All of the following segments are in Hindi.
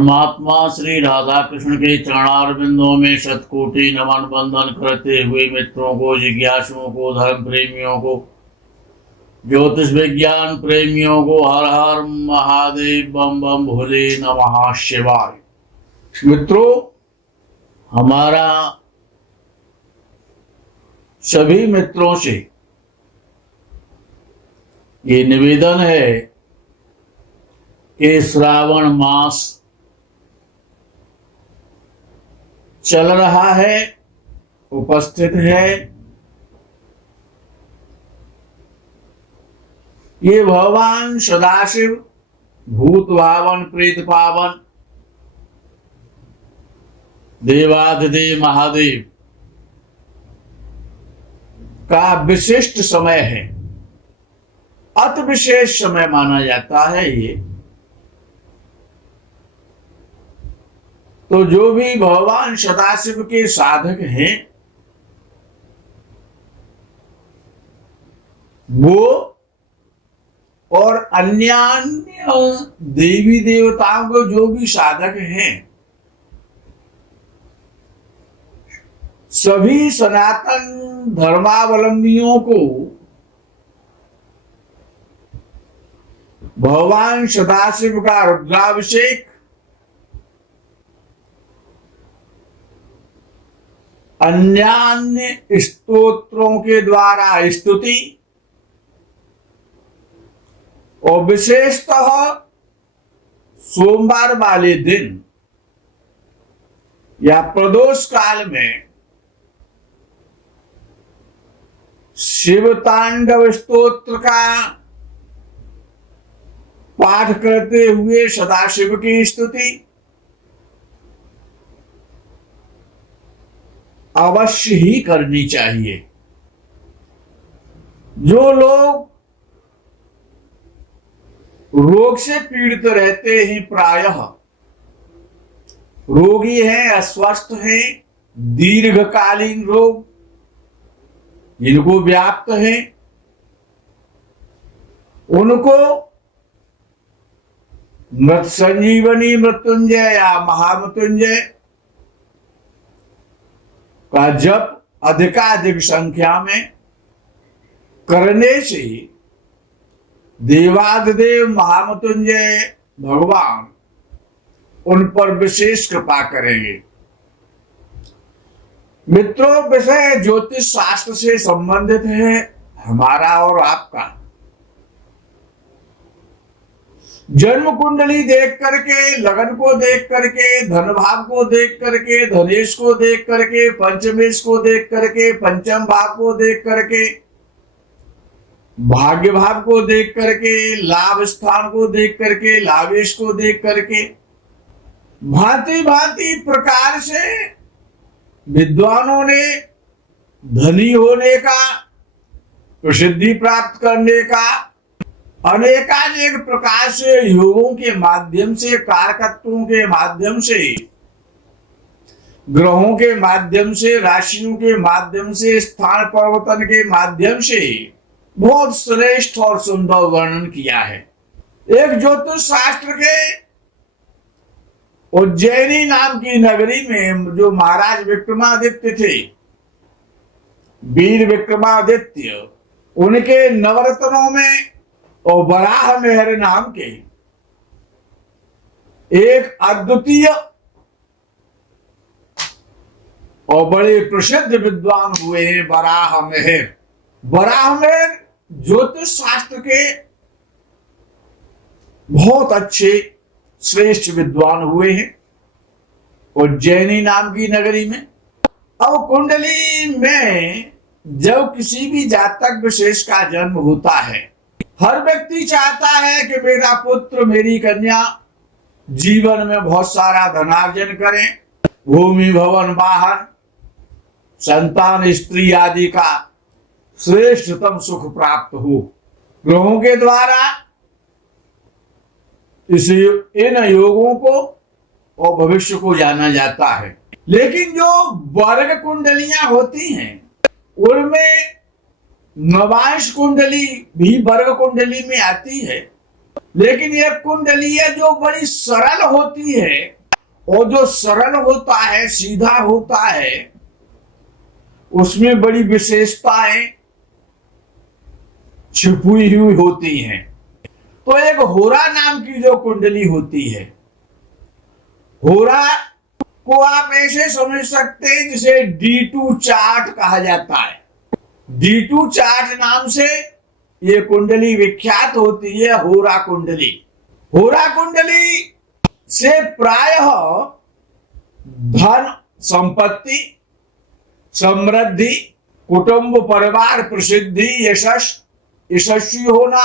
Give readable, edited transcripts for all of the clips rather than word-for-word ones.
परमात्मा श्री राधा कृष्ण के चरणारविंदों में शतकोटि नमन बंदन करते हुए मित्रों को, जिज्ञासुओं को, धर्म प्रेमियों को, ज्योतिष विज्ञान प्रेमियों को हर हर महादेव, बम बम भोले नमः शिवाय। मित्रों, हमारा सभी मित्रों से ये निवेदन है कि श्रावण मास चल रहा है, उपस्थित है। ये भगवान सदाशिव भूत पावन, प्रेत पावन, देवाधिदेव महादेव का विशिष्ट समय है, अति विशेष समय माना जाता है ये। तो जो भी भगवान सदाशिव के साधक हैं, वो और अन्य देवी देवताओं को जो भी साधक हैं, सभी सनातन धर्मावलंबियों को भगवान सदाशिव का रुद्राभिषेक, अन्य स्तोत्रों के द्वारा स्तुति और विशेषतः सोमवार वाले दिन या प्रदोष काल में शिव तांडव स्तोत्र का पाठ करते हुए सदाशिव की स्तुति अवश्य ही करनी चाहिए। जो लोग रोग से पीड़ित रहते हैं, प्रायः रोगी हैं, अस्वस्थ हैं, दीर्घकालीन रोग जिनको व्याप्त है, उनको मृत संजीवनी मृत्युंजय या महामृत्युंजय का जप अधिकाधिक संख्या में करने से देवाधिदेव महामृत्युंजय भगवान उन पर विशेष कृपा करेंगे। मित्रों, विषय ज्योतिष शास्त्र से संबंधित है हमारा और आपका। जन्म कुंडली देख करके, लगन को देख करके, धन भाव को देख करके, धनेश को देख करके, पंचमेश को देख करके, पंचम भाव को देख करके, भाग्य भाव को देख करके, लाभ स्थान को देख करके, लाभेश को देख करके, भांति भांति प्रकार से विद्वानों ने धनी होने का, प्रसिद्धि प्राप्त करने का, अनेकानेक प्रकार से योगों के माध्यम से, कारकत्वों के माध्यम से, ग्रहों के माध्यम से, राशियों के माध्यम से, स्थान परिवर्तन के माध्यम से बहुत श्रेष्ठ और सुंदर वर्णन किया है। एक ज्योतिष शास्त्र के उज्जैनी नाम की नगरी में जो महाराज विक्रमादित्य थे, वीर विक्रमादित्य, उनके नवरत्नों में और वराह मेहर नाम के एक अद्वितीय और बड़े प्रसिद्ध विद्वान हुए हैं वराह मेहर। वराह मेहर ज्योतिष शास्त्र के बहुत अच्छे श्रेष्ठ विद्वान हुए हैं उज्जैनी नाम की नगरी में। अब कुंडली में जब किसी भी जातक विशेष का जन्म होता है, हर व्यक्ति चाहता है कि मेरा पुत्र, मेरी कन्या जीवन में बहुत सारा धनार्जन करें, भूमि भवन वाहन, संतान स्त्री आदि का श्रेष्ठतम सुख प्राप्त हो। ग्रहों के द्वारा इन योगों को और भविष्य को जाना जाता है। लेकिन जो वर्ग कुंडलियां होती हैं, उनमें नवांश कुंडली भी वर्ग कुंडली में आती है लेकिन ये कुंडली है जो बड़ी सरल होती है, और जो सरल होता है, सीधा होता है, उसमें बड़ी विशेषताएं छिपी हुई होती हैं। तो एक होरा नाम की जो कुंडली होती है, होरा को आप ऐसे समझ सकते हैं जिसे D2 चार्ट कहा जाता है। D2 चार्ट नाम से ये कुंडली विख्यात होती है, होरा कुंडली। होरा कुंडली से प्रायः धन, संपत्ति, समृद्धि, कुटुंब, परिवार, प्रसिद्धि, यशस्वी होना,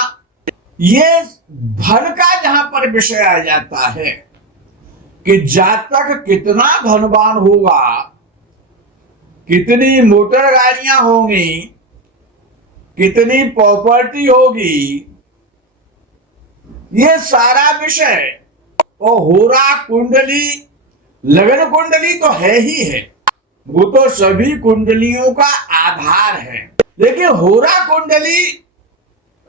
ये धन का जहां पर विषय आ जाता है कि जातक कितना धनवान होगा, कितनी मोटर गाड़ियां होंगी, कितनी प्रॉपर्टी होगी, ये सारा विषय। और होरा कुंडली, लगन कुंडली तो है ही है, वो तो सभी कुंडलियों का आधार है। लेकिन होरा कुंडली,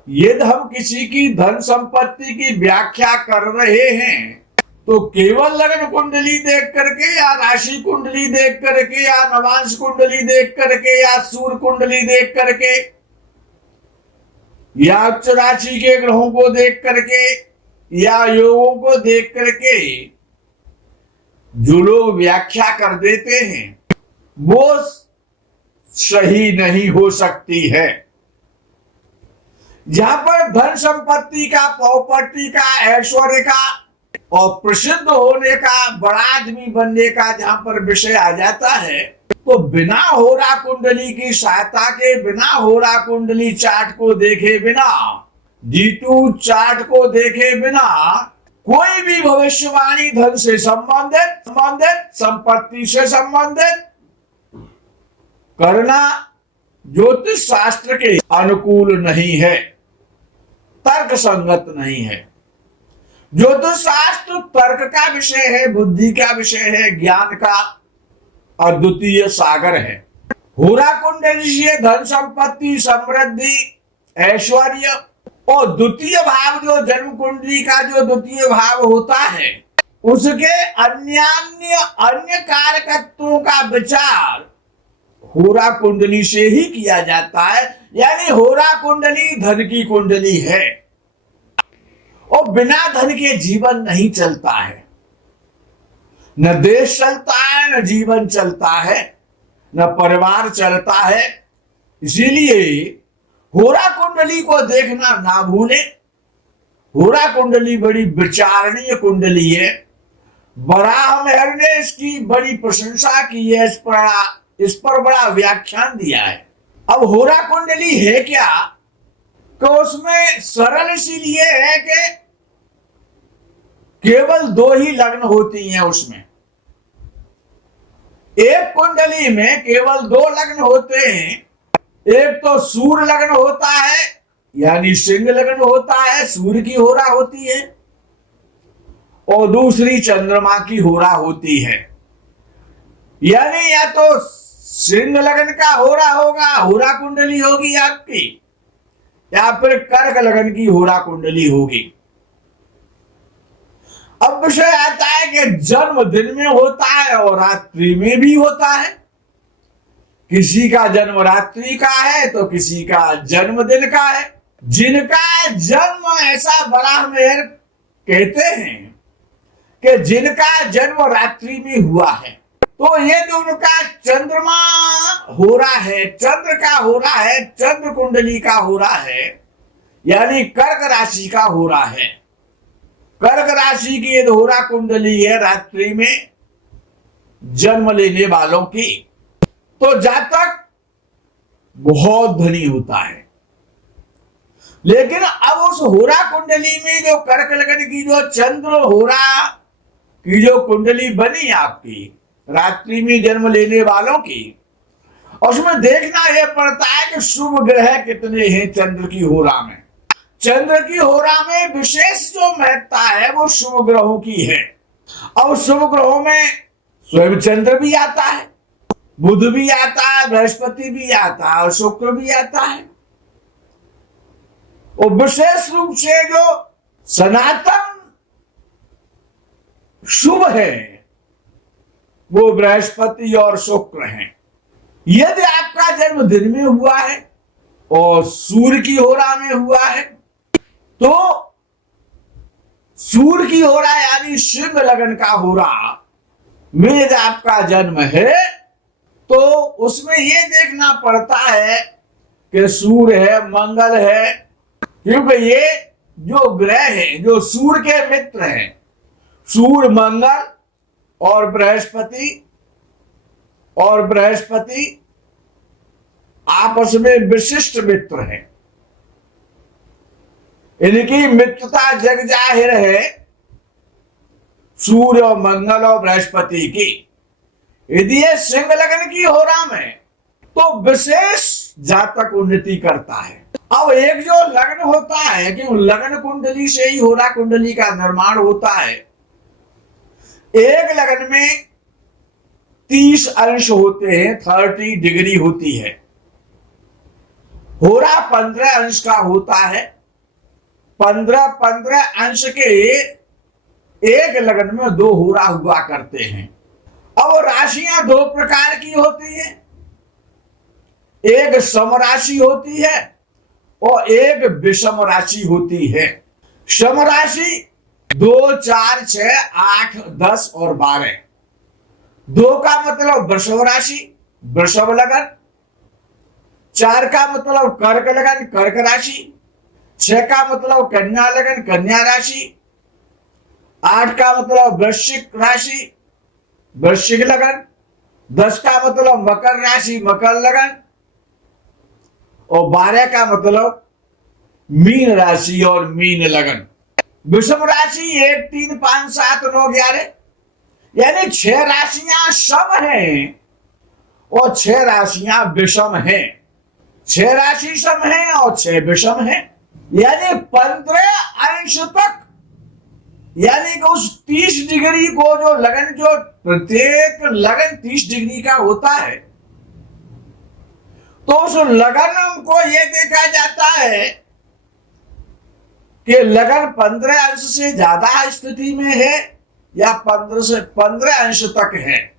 यदि हम किसी की धन संपत्ति की व्याख्या कर रहे हैं तो केवल लगन कुंडली देख करके, या राशि कुंडली देख करके, या नवांश कुंडली देख करके, या सूर्य कुंडली देख करके, या उच्च राशि के ग्रहों को देख करके, या योगों को देख करके जो लोग व्याख्या कर देते हैं, वो सही नहीं हो सकती है। जहां पर धन संपत्ति का, प्रॉपर्टी का, ऐश्वर्य का और प्रसिद्ध होने का, बड़ा आदमी बनने का जहां पर विषय आ जाता है, तो बिना होरा कुंडली की सहायता के, बिना होरा कुंडली चार्ट को देखे बिना, D2 चार्ट को देखे बिना कोई भी भविष्यवाणी धन से संबंधित, संपत्ति से संबंधित करना ज्योतिष शास्त्र के अनुकूल नहीं है, तर्क संगत नहीं है। ज्योतिष शास्त्र तर्क का विषय है, बुद्धि का विषय है, ज्ञान का अद्वितीय सागर है। होरा कुंडली से धन संपत्ति, समृद्धि, ऐश्वर्य और द्वितीय भाव, जो जन्म कुंडली का जो द्वितीय भाव होता है, उसके अन्य कारकत्वों का विचार होरा कुंडली से ही किया जाता है। यानी होरा कुंडली धन की कुंडली है, और बिना धन के जीवन नहीं चलता है, न देश चलता है, न जीवन चलता है, न परिवार चलता है। इसीलिए होरा कुंडली को देखना ना भूले। होरा कुंडली बड़ी विचारणीय कुंडली है। वराह महर्षि ने इसकी बड़ी प्रशंसा की है, इस पर बड़ा व्याख्यान दिया है। अब होरा कुंडली है क्या, तो उसमें सरल इसीलिए है कि केवल 2 ही लग्न होती हैं उसमें। एक कुंडली में केवल 2 लग्न होते हैं। एक तो सूर्य लग्न होता है, यानी सिंह लग्न होता है, सूर्य की होरा होती है, और दूसरी चंद्रमा की होरा होती है। यानी या तो सिंह लग्न का होरा होगा, होरा कुंडली होगी आपकी, या फिर कर्क लग्न की होरा कुंडली होगी। अब विषय आता है कि जन्म दिन में होता है और रात्रि में भी होता है। किसी का जन्म रात्रि का है तो किसी का जन्म दिन का है। जिनका जन्म, ऐसा वराह महर्षि कहते हैं कि जिनका जन्म रात्रि में हुआ है, तो ये जो उनका चंद्रमा हो रहा है, चंद्र का हो रहा है, चंद्र कुंडली का हो रहा है, यानी कर्क राशि का हो रहा है। कर्क राशि की ये होरा कुंडली है रात्रि में जन्म लेने वालों की, तो जातक बहुत धनी होता है। लेकिन अब उस होरा कुंडली में जो कर्क लगन की जो चंद्र होरा की जो कुंडली बनी आपकी रात्रि में जन्म लेने वालों की, उसमें देखना यह पड़ता है कि शुभ ग्रह कितने हैं चंद्र की होरा में। चंद्र की होरा में विशेष जो महत्ता है वो शुभ ग्रहों की है। और शुभ ग्रहों में स्वयं चंद्र भी आता है, बुध भी आता है, बृहस्पति भी आता है और शुक्र भी आता है। और विशेष रूप से जो सनातन शुभ है वो बृहस्पति और शुक्र हैं। यदि आपका जन्म दिन में हुआ है और सूर्य की होरा में हुआ है तो सूर्य की होरा यानी सिंह लगन का होरा में यदि आपका जन्म है तो उसमें यह देखना पड़ता है कि सूर्य है, मंगल है, क्योंकि ये जो ग्रह है जो सूर्य के मित्र हैं, सूर्य, मंगल और बृहस्पति आपस में विशिष्ट मित्र हैं। इनकी मित्रता जग जाहिर है सूर्य और मंगल और बृहस्पति की। यदि ये सिंह लगन की होरा में तो विशेष जातक उन्नति करता है। अब एक जो लग्न होता है कि लग्न कुंडली से ही होरा कुंडली का निर्माण होता है। एक लग्न में 30 अंश होते हैं, 30 डिग्री होती है। होरा 15 अंश का होता है। 15 अंश के एक लग्न में 2 होरा हुआ करते हैं। अब राशियां 2 प्रकार की होती है, एक सम राशि होती है और एक विषम राशि होती है। सम राशि 2, 4, 6, 8, 10 और 12। 2 का मतलब वृषभ राशि, वृषभ लगन। 4 का मतलब कर्क लगन, कर्क राशि। 6 का मतलब कन्या लगन, कन्या राशि। 8 का मतलब वृश्चिक राशि, वृश्चिक लगन। 10 का मतलब मकर राशि, मकर लगन। और 12 का मतलब मीन राशि और मीन लगन। विषम राशि 1, 3, 5, 7, 9, 11 यानी 6 राशियां सम हैं और 6 राशियां विषम हैं। 6 राशि सम हैं और 6 विषम हैं, यानी 15 अंश तक, यानी कि उस 30 डिग्री को जो लगन, जो प्रत्येक लगन 30 डिग्री का होता है, तो उस लगन को यह देखा जाता है कि लगन 15 अंश से ज्यादा स्थिति में है या 15 अंश तक है।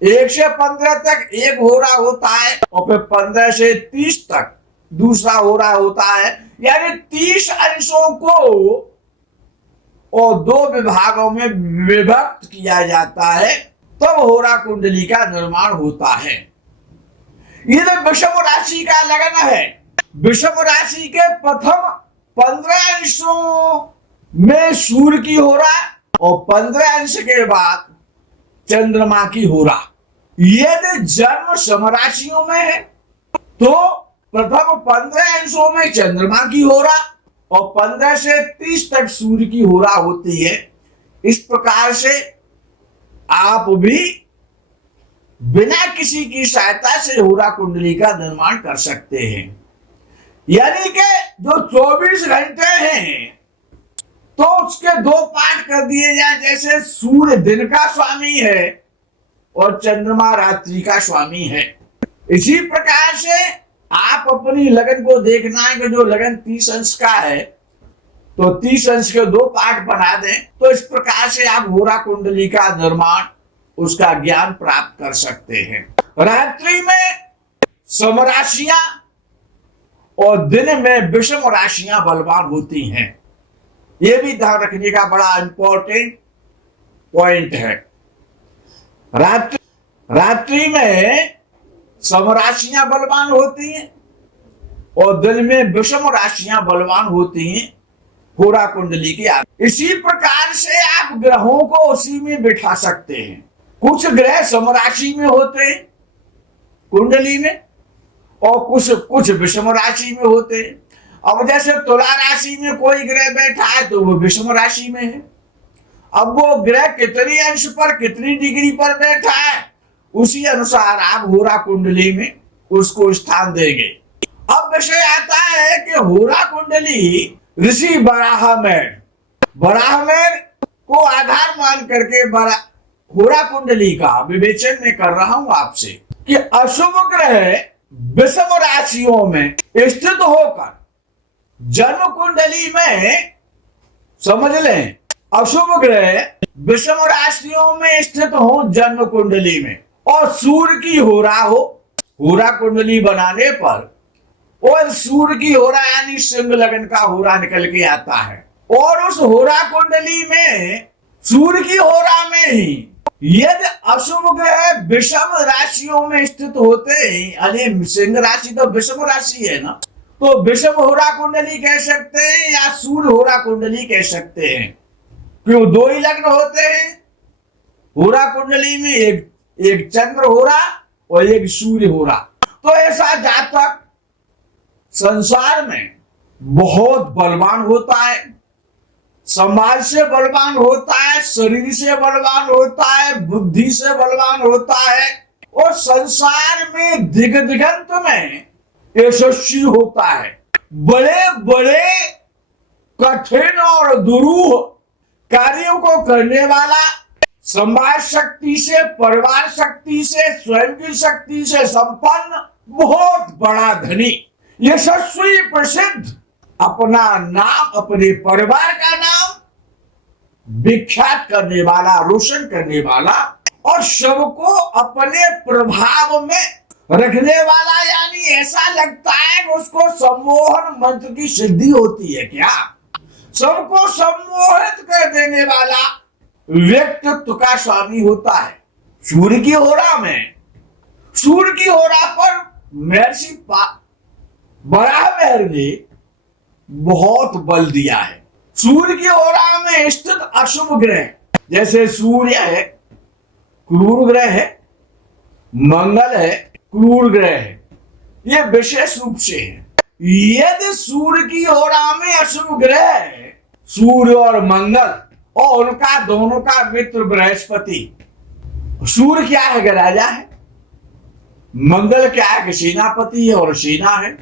1 से 15 तक एक होरा होता है और फिर 15 से 30 तक दूसरा होरा होता है, यानी 30 अंशों को और 2 विभागों में विभक्त किया जाता है, तब होरा कुंडली का निर्माण होता है। ये तो विषम राशि का लगन है। विषम राशि के प्रथम 15 अंशों में सूर्य की होरा और 15 अंश के बाद चंद्रमा की होरा। यदि जन्म समराशियों में है तो प्रथम 15 अंशों में चंद्रमा की होरा और 15 से 30 तक सूर्य की होरा होती है। इस प्रकार से आप भी बिना किसी की सहायता से होरा कुंडली का निर्माण कर सकते हैं। यानी कि जो 24 घंटे हैं तो उसके 2 पार्ट कर दिए जाए, जैसे सूर्य दिन का स्वामी है और चंद्रमा रात्रि का स्वामी है। इसी प्रकार से आप अपनी लगन को देखना है कि जो लगन 30 अंश का है तो 30 अंश के 2 पार्ट बना दें, तो इस प्रकार से आप होरा कुंडली का निर्माण, उसका ज्ञान प्राप्त कर सकते हैं। रात्रि में समराशियां और दिन में विषम राशियां बलवान होती हैं। यह भी ध्यान रखने का बड़ा इंपॉर्टेंट पॉइंट है। रात्रि में समराशियां बलवान होती हैं और दिन में विषम राशियां बलवान होती हैं होरा कुंडली के आधार। इसी प्रकार से आप ग्रहों को उसी में बिठा सकते हैं। कुछ ग्रह समराशि में होते हैं कुंडली में और कुछ विषम राशि में होते हैं। अब जैसे तुला राशि में कोई ग्रह बैठा है तो वो विषम राशि में है। अब वो ग्रह कितनी अंश पर, कितनी डिग्री पर बैठा है, उसी अनुसार आप होरा कुंडली में उसको स्थान देंगे। अब विषय आता है कि होरा कुंडली ऋषि बराहमेर को आधार मान करके होरा कुंडली का विवेचन में कर रहा हूं आपसे कि अशुभ ग्रह विषम राशियों में स्थित होकर जन्म कुंडली में समझ लें, अशुभ ग्रह विषम राशियों में स्थित हो जन्म कुंडली में और सूर्य की होरा हो, होरा कुंडली बनाने पर और सूर्य की होरा यानी सिंह लगन का होरा निकल के आता है और उस होरा कुंडली में सूर्य की होरा में ही यदि अशुभ ग्रह विषम राशियों में स्थित होते हैं, यानी सिंह राशि तो विषम राशि है ना, तो विषम होरा कुंडली कह सकते हैं या सूर्य होरा कुंडली कह सकते हैं। क्यों दो ही लग्न होते हैं होरा कुंडली में, एक चंद्र होरा और एक सूर्य होरा। तो ऐसा जातक संसार में बहुत बलवान होता है, समाज से बलवान होता है, शरीर से बलवान होता है, बुद्धि से बलवान होता है और संसार में दिगंत में यशस्वी होता है। बड़े बड़े कठिन और दुरूह कार्यों को करने वाला, समाज शक्ति से, परिवार शक्ति से, स्वयं की शक्ति से संपन्न बहुत बड़ा धनी, यशस्वी, प्रसिद्ध, अपना नाम, अपने परिवार का नाम विख्यात करने वाला, रोशन करने वाला और सबको अपने प्रभाव में रखने वाला, यानी ऐसा लगता है कि उसको सम्मोहन मंत्र की सिद्धि होती है क्या, सबको सम्मोहित कर देने वाला व्यक्तित्व का स्वामी होता है। सूर्य की होरा में, सूर्य की होरा पर महर्षि बराहमिहिर ने बहुत बल दिया है। सूर्य की होरा में स्थित अशुभ ग्रह, जैसे सूर्य है क्रूर ग्रह है, मंगल है क्रूर ग्रह है, ये विशेष रूप से है। यदि सूर्य की होरा में अशुभ ग्रह है, सूर्य और मंगल और उनका दोनों का मित्र बृहस्पति, सूर्य क्या है कि राजा है, मंगल क्या है कि सेनापति है और सेना है।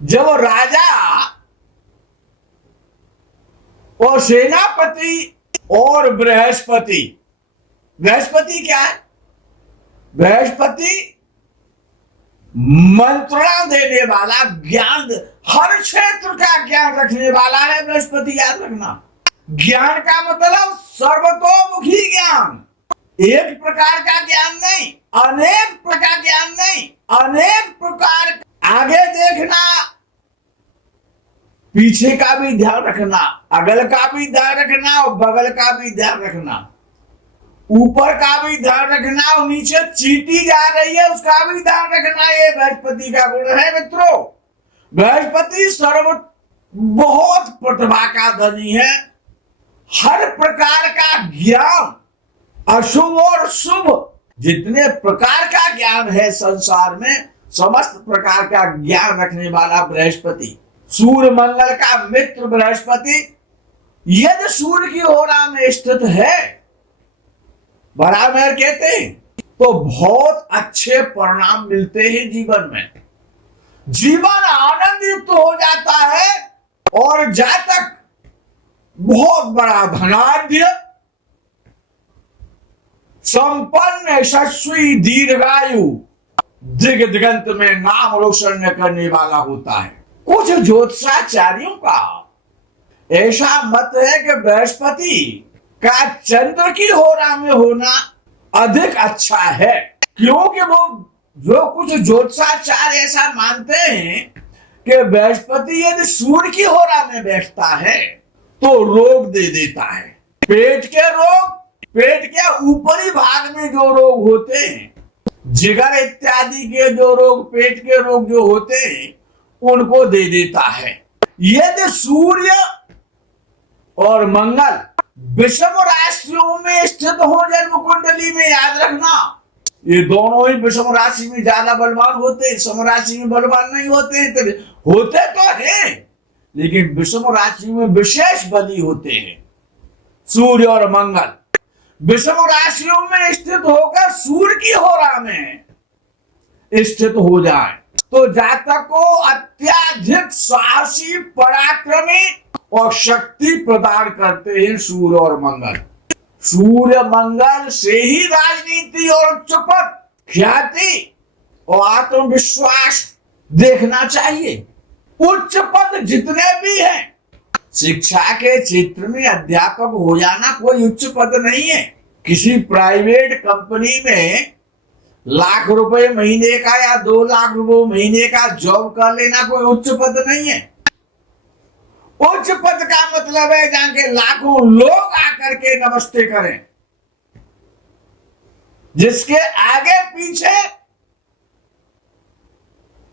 जब राजा और सेनापति और बृहस्पति, बृहस्पति क्या है, बृहस्पति मंत्रणा देने वाला, ज्ञान, हर क्षेत्र का ज्ञान रखने वाला है बृहस्पति, याद रखना। ज्ञान का मतलब सर्वतोमुखी ज्ञान, एक प्रकार का ज्ञान नहीं, अनेक प्रकार ज्ञान नहीं, अनेक प्रकार, आगे देखना, पीछे का भी ध्यान रखना, अगल का भी ध्यान रखना और बगल का भी ध्यान रखना, ऊपर का भी ध्यान रखना और नीचे चींटी जा रही है उसका भी ध्यान रखना। ये बृहस्पति का गुण है मित्रों। बृहस्पति सर्व बहुत प्रतिभा का धनी है, हर प्रकार का ज्ञान, अशुभ और शुभ जितने प्रकार का ज्ञान है संसार में, समस्त प्रकार का ज्ञान रखने वाला बृहस्पति, सूर्य मंगल का मित्र बृहस्पति यदि सूर्य की होरा में स्थित है, बराबर कहते हैं, तो बहुत अच्छे परिणाम मिलते हैं जीवन में, जीवन आनंदित तो हो जाता है और जातक बहुत बड़ा धनाढ्य, संपन्न, यशस्वी, दीर्घायु, दिगंत में नाम रोशन करने वाला होता है। कुछ ज्योतिषाचार्यों का ऐसा मत है कि बृहस्पति का चंद्र की होरा में होना अधिक अच्छा है, क्योंकि वो जो कुछ ज्योतिषाचार्य ऐसा मानते हैं कि बृहस्पति यदि सूर्य की होरा में बैठता है तो रोग दे देता है, पेट के रोग, पेट के ऊपरी भाग में जो रोग होते हैं, जिगर इत्यादि के जो रोग, पेट के रोग जो होते हैं, उनको दे देता है। यदि सूर्य और मंगल विषम राशियों में स्थित हो जन्म कुंडली में, याद रखना, ये दोनों ही विषम राशि में ज्यादा बलवान होते हैं, सम राशि में बलवान नहीं होते हैं, होते तो हैं लेकिन विषम राशि में विशेष बली होते हैं। सूर्य और मंगल विषम राशियों में स्थित होकर सूर्य की होरा में स्थित हो जाए तो जातक को अत्याधिक साहसी, पराक्रमी और शक्ति प्रदान करते हैं सूर्य और मंगल। सूर्य मंगल से ही राजनीति और उच्च पद, ख्याति और आत्मविश्वास देखना चाहिए। उच्च पद जितने भी हैं शिक्षा के क्षेत्र में अध्यापक हो जाना कोई उच्च पद नहीं है। किसी प्राइवेट कंपनी में लाख रुपए महीने का या 2 लाख रुपए महीने का जॉब कर लेना कोई उच्च पद नहीं है। उच्च पद का मतलब है जहां के लाखों लोग आकर के नमस्ते करें, जिसके आगे पीछे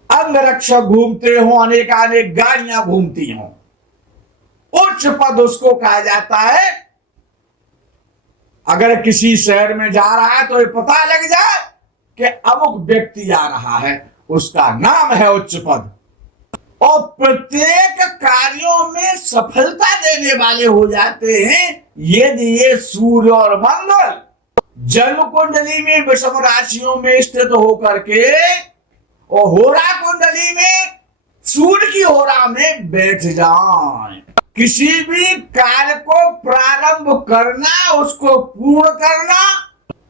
अंगरक्षक घूमते हो, अनेक गाड़ियां घूमती हों, उच्च पद उसको कहा जाता है। अगर किसी शहर में जा रहा है तो ये पता लग जाए कि अमुक व्यक्ति आ रहा है, उसका नाम है उच्च पद। और प्रत्येक कार्यों में सफलता देने वाले हो जाते हैं यदि ये सूर्य और मंगल जन्म कुंडली में विषम राशियों में स्थित होकर के और होरा कुंडली में सूर्य की होरा में बैठ जाएं। किसी भी कार्य को प्रारंभ करना, उसको पूर्ण करना,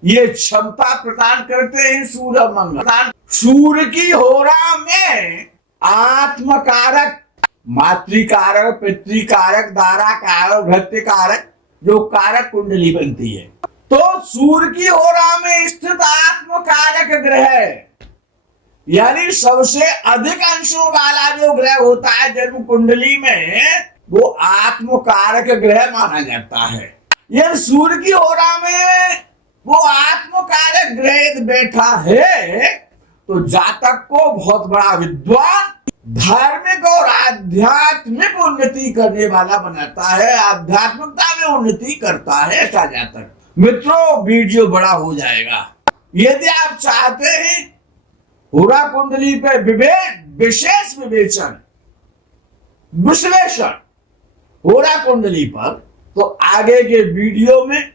ये क्षमता प्रदान करते हैं सूर्य मंगल। सूर्य की होरा में आत्मकारक, मातृकारक, पितृकारक, दारा कारक, भृत्य कारक जो कारक कुंडली बनती है, तो सूर्य की होरा में स्थित आत्मकारक ग्रह यानी सबसे अधिक अंशों वाला जो ग्रह होता है जन्म कुंडली में, वो आत्मकारक ग्रह माना जाता है। यदि सूर्य की होरा में वो आत्मकारक ग्रह बैठा है तो जातक को बहुत बड़ा विद्वान, धार्मिक और आध्यात्मिक उन्नति करने वाला बनाता है, आध्यात्मिकता में उन्नति करता है ऐसा जातक। मित्रों, वीडियो बड़ा हो जाएगा। यदि आप चाहते हैं होरा कुंडली पे विशेष विश्लेषण होरा कुंडली पर, तो आगे के वीडियो में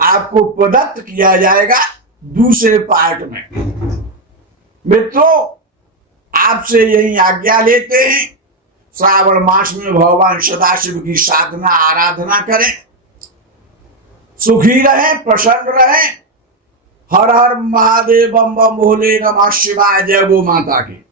आपको प्रदत्त किया जाएगा दूसरे पार्ट में। मित्रों, आपसे यही आज्ञा लेते हैं। श्रावण मास में भगवान सदाशिव की साधना आराधना करें, सुखी रहें, प्रसन्न रहें। हर हर महादेव, बम बम भोले, नमः शिवाय। जय गो माता की।